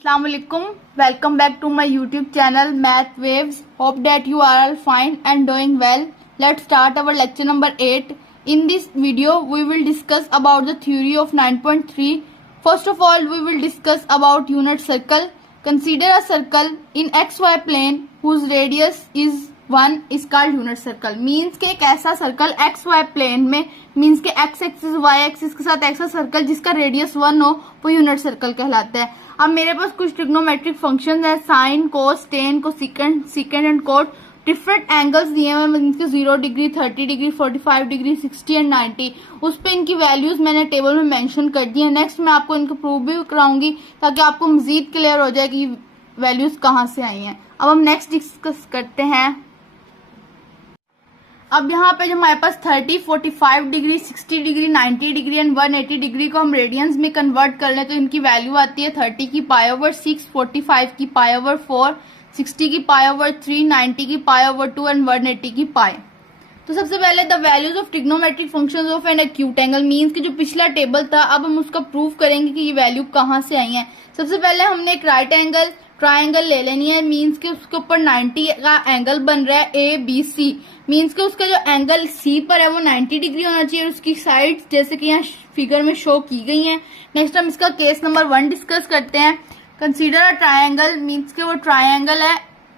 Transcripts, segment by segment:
Assalamualaikum. Welcome back to my YouTube channel Math Waves. Hope that you are all fine and doing well. Let's start our lecture number 8. In this video, we will discuss about the theory of 9.3. First of all, we will discuss about unit circle. Consider a circle in XY plane whose radius is 1 is called unit circle. Means के एक ऐसा circle XY plane में means के x axis y axis के साथ ऐसा circle जिसका radius 1 हो वो यूनिट सर्कल कहलाता है। अब मेरे पास कुछ ट्रिग्नोमेट्रिक फंक्शंस है, sine, cos, tan, cosecant, secant and cot. Different angles दिए हुए हैं, इनके 0 डिग्री, 30 डिग्री, 45 डिग्री, 60 एंड 90। उस पे इनकी वैल्यूज मैंने टेबल में मेंशन कर दी है। नेक्स्ट मैं आपको इनको प्रूव भी कराऊंगी ताकि आपको मजीद क्लियर हो जाए कि वैल्यूज कहाँ से आई हैं। अब हम नेक्स्ट डिस्कस करते हैं। अब यहाँ पे जो हमारे पास 30, 45 degree, 60 degree, 90 degree and 180 degree को हम रेडियंस में कन्वर्ट कर लें तो इनकी वैल्यू आती है 30 की पाई ओवर 6, 45 की पाई ओवर 4, 60 की पाई ओवर 3, 90 की पाई ओवर 2 एंड 180 की पाई। तो सबसे पहले the values of trigonometric functions of an acute angle means कि जो पिछला टेबल था अब हम उसका प्रूव करेंगे कि ये वैल्यू कहाँ से आई है। सबसे पहले हमने एक राइट एंगल ट्राइंगल ले लेनी है। मीन्स के उसके ऊपर 90 का एंगल बन रहा है ABC। मीन्स के उसका जो एंगल C पर है वो 90 डिग्री होना चाहिए और उसकी साइड्स जैसे कि यहाँ फिगर में शो की गई हैं। नेक्स्ट हम इसका केस नंबर 1 डिस्कस करते हैं। कंसीडर अ ट्राइंगल मीन्स के वो ट्राइंगल है,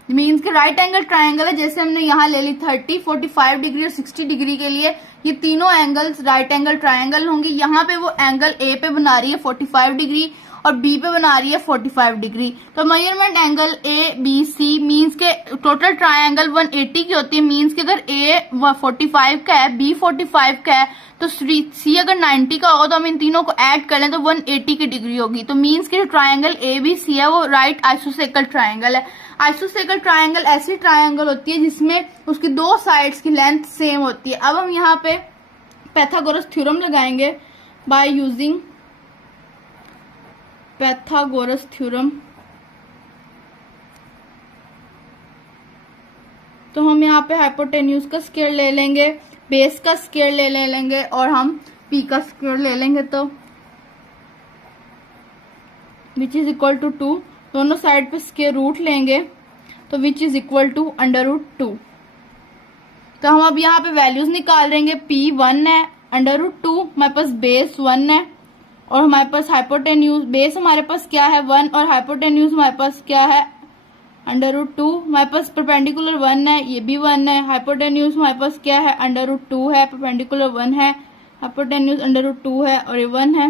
मीन्स के राइट एंगल ट्राइंगल है। जैसे हमने यहाँ ले ली 30, 45 डिग्री और 60 डिग्री के लिए ये तीनों एंगल्स राइट एंगल ट्राइंगल होंगे। यहाँ पे वो एंगल A पे बना रही है 45 डिग्री और B पे बना रही है 45 डिग्री। तो मेजरमेंट एंगल ABC मीन्स के टोटल ट्राइंगल 180 की होती है। मीन्स के अगर A 45 का है, B 45 का है तो C अगर 90 का होगा तो हम इन तीनों को ऐड कर लें तो 180 की डिग्री होगी। तो मीन्स के जो ट्राइंगल ABC है वो राइट आइसोसेकल ट्राइंगल है। आइसोसेकल ट्राइंगल ऐसी ट्राइंगल होती है जिसमें उसकी दो साइड्स की लेंथ सेम होती है। अब हम यहाँ पे पैथागोरस थ्योरम लगाएंगे बाय यूजिंग पैथागोरस थ्योरम। तो हम यहाँ पे हाइपोटेन्यूज का स्क्वायर ले लेंगे, बेस का स्क्वायर ले लेंगे और हम P का स्क्वायर ले लेंगे तो विच इज इक्वल टू 2। दोनों साइड पे स्क्वायर रूट लेंगे तो विच इज इक्वल टू √2। तो हम अब यहाँ पे वैल्यूज निकाल लेंगे। P 1 है, √2 हमारे पास बेस 1 है और हमारे पास हाइपोटेन्यूज बेस हमारे पास क्या है 1 और हाइपोटेन्यूज हमारे पास क्या है √2। हमारे पास परपेंडिकुलर 1 है, ये भी 1 है। हाइपोटेन्यूज हमारे पास क्या है √2 है, परपेंडिकुलर 1 है, हाइपोटेन्यूज √2 है और ये 1 है।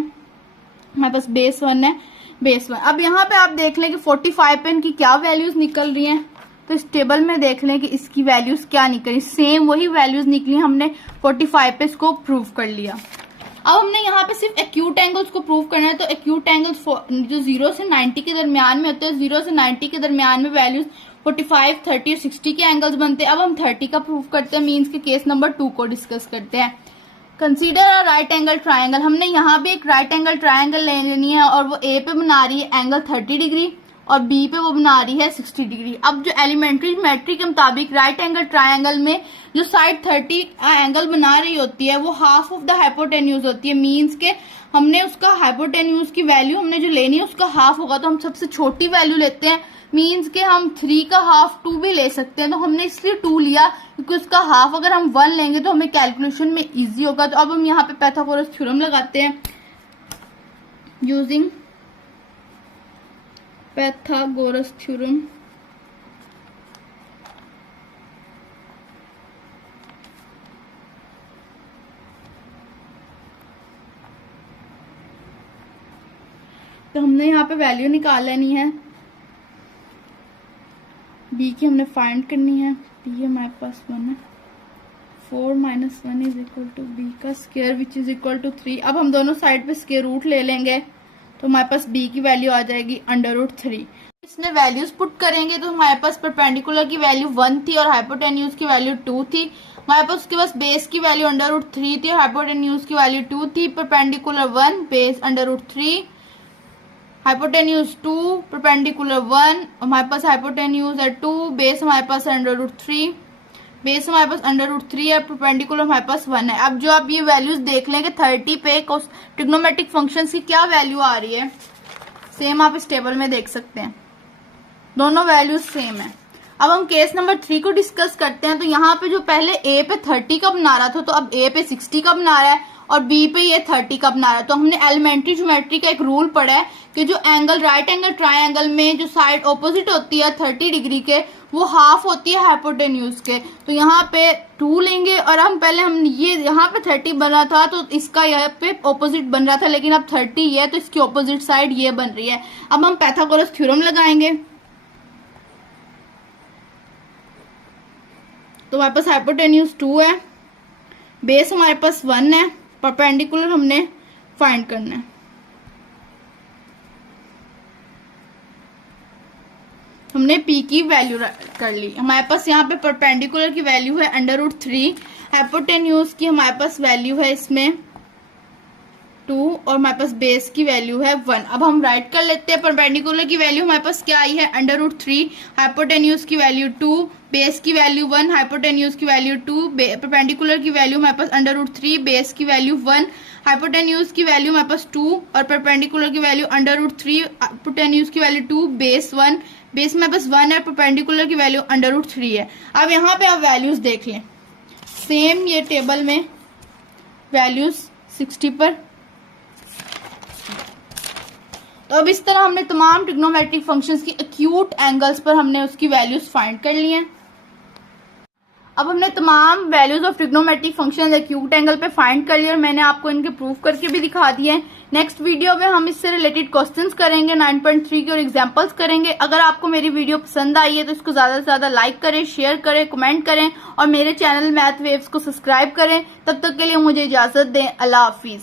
हमारे पास बेस 1 है, बेस 1। अब यहाँ पे आप देख लें कि 45 पे इनकी क्या वैल्यूज निकल रही हैं। तो इस टेबल में देख लें कि इसकी वैल्यूज क्या निकली। सेम वही वैल्यूज निकली, हमने 45 पे इसको प्रूव कर लिया। अब हमने यहाँ पे सिर्फ एक्यूट एंगल्स को प्रूव करना है। तो एक्यूट एंगल्स जो 0 से 90 के दरमियान में होते हैं, 0 से 90 के दरमियान में वैल्यूज 45, 30 और 60 के एंगल्स बनते हैं। अब हम 30 का प्रूव करते हैं। मीन्स के केस नंबर 2 को डिस्कस करते हैं। Consider a right angle triangle. हमने यहाँ भी एक राइट एंगल ट्राइंगल ले लेनी है और वो A पे बना रही है एंगल 30 डिग्री और B पे वो बना रही है 60 डिग्री। अब जो एलिमेंट्री ज्योमेट्री के मुताबिक राइट एंगल ट्राइंगल में जो साइड 30 एंगल बना रही होती है वो हाफ ऑफ द हाइपोटेन्यूज होती है। मीन्स के हमने उसका हाइपोटेन्यूज की वैल्यू हमने जो लेनी है उसका हाफ होगा तो हम सबसे छोटी वैल्यू लेते हैं। मीन्स के हम 3 का हाफ 2 भी ले सकते हैं। तो हमने इसलिए 2 लिया क्योंकि उसका हाफ अगर हम 1 लेंगे तो हमें कैलकुलेशन में इजी होगा। तो अब हम यहाँ पे पैथागोरस थ्योरम लगाते हैं यूजिंग पैथागोरस थ्योरम। तो हमने यहाँ पे वैल्यू निकाल लेनी है। B की हमने फाइंड करनी है। B हमारे पास 1 है। 4 - 1 इज इक्वल टू B का square which is equal to 3। अब हम दोनों साइड पे स्क्वायर रूट ले लेंगे तो हमारे पास B की वैल्यू आ जाएगी √3। इसमें वैल्यूज पुट करेंगे तो हमारे पास परपेंडिकुलर की वैल्यू 1 थी और हाइपोटेन्यूज की वैल्यू 2 थी। हमारे पास उसके पास बेस की वैल्यू √3 थी और हाइपोटेन्यूज की वैल्यू 2 थी। परपेंडिकुलर 1, बेस √3, हाइपोटेन्यूज 2, परपेंडिकुलर 1, हमारे पास हाइपोटेन्यूज है 2, बेस हमारे पास √3, बेस हमारे पास √3 है, परपेंडिकुलर हमारे पास 1 है। अब जो आप ये वैल्यूज देख लें कि 30 पे ट्रिग्नोमेट्रिक फंक्शंस की क्या वैल्यू आ रही है। सेम आप इस टेबल में देख सकते हैं, दोनों वैल्यूज सेम है। अब हम केस नंबर 3 को डिस्कस करते हैं। तो यहाँ पे जो पहले ए पे 30 का बना रहा था, तो अब ए पे 60 का बना रहा है और बी पे ये 30 का बना रहा है। तो हमने एलिमेंट्री ज्योमेट्री का एक रूल पढ़ा है कि जो एंगल राइट एंगल ट्रायंगल में जो साइड ऑपोजिट होती है 30 डिग्री के, वो हाफ होती है हाइपोटेन्यूज के। तो यहाँ पे 2 लेंगे और हम ये यहाँ पे 30 बन रहा था तो इसका यहाँ पे ऑपोजिट बन रहा था, लेकिन अब 30 है तो इसकी ऑपोजिट साइड ये बन रही है। अब हम पाइथागोरस थ्योरम लगाएंगे। तो हमारे पास हाइपोटेन्यूज 2 है, बेस हमारे पास 1 है, परपेंडिकुलर हमने फाइंड करना है। हमने पी की वैल्यू कर ली। हमारे पास यहाँ पे परपेंडिकुलर की वैल्यू है √3, हाइपोटेन्यूज की हमारे पास वैल्यू है इसमें 2 और हमारे पास बेस की वैल्यू है 1। अब हम राइट कर लेते हैं। परपेंडिकुलर की वैल्यू हमारे पास क्या आई है √3, हाइपोटेन्यूज की वैल्यू 2, बेस की वैल्यू 1, हाइपोटेन्यूज की वैल्यू 2, परपेंडिकुलर की वैल्यू हमारे पास √3, बेस की वैल्यू 1, हाइपोटेन्यूज की वैल्यू हमारे पास 2 और परपेंडिकुलर की वैल्यू √3, हाइपोटेन्यूज की वैल्यू 2, बेस 1, बेस में बस 1 है, परपेंडिकुलर की वैल्यू √3 है। अब यहाँ पे आप वैल्यूज देख लें, सेम ये टेबल में वैल्यूज 60 पर। तो अब इस तरह हमने तमाम ट्रिग्नोमेट्रिक फंक्शंस की एक्यूट एंगल्स पर हमने उसकी वैल्यूज फाइंड कर ली हैं। अब हमने तमाम values of trigonometric functions acute angle पे फाइंड कर लिया और मैंने आपको इनके प्रूफ करके भी दिखा दिए हैं। नेक्स्ट वीडियो में हम इससे रिलेटेड क्वेश्चंस करेंगे, 9.3 के और एग्जांपल्स करेंगे। अगर आपको मेरी वीडियो पसंद आई है तो इसको ज्यादा से ज्यादा लाइक करें, शेयर करें, कमेंट करें और मेरे चैनल मैथ वेव्स को सब्सक्राइब करें। तब तक के लिए मुझे इजाजत दें। अल्लाह हाफिज।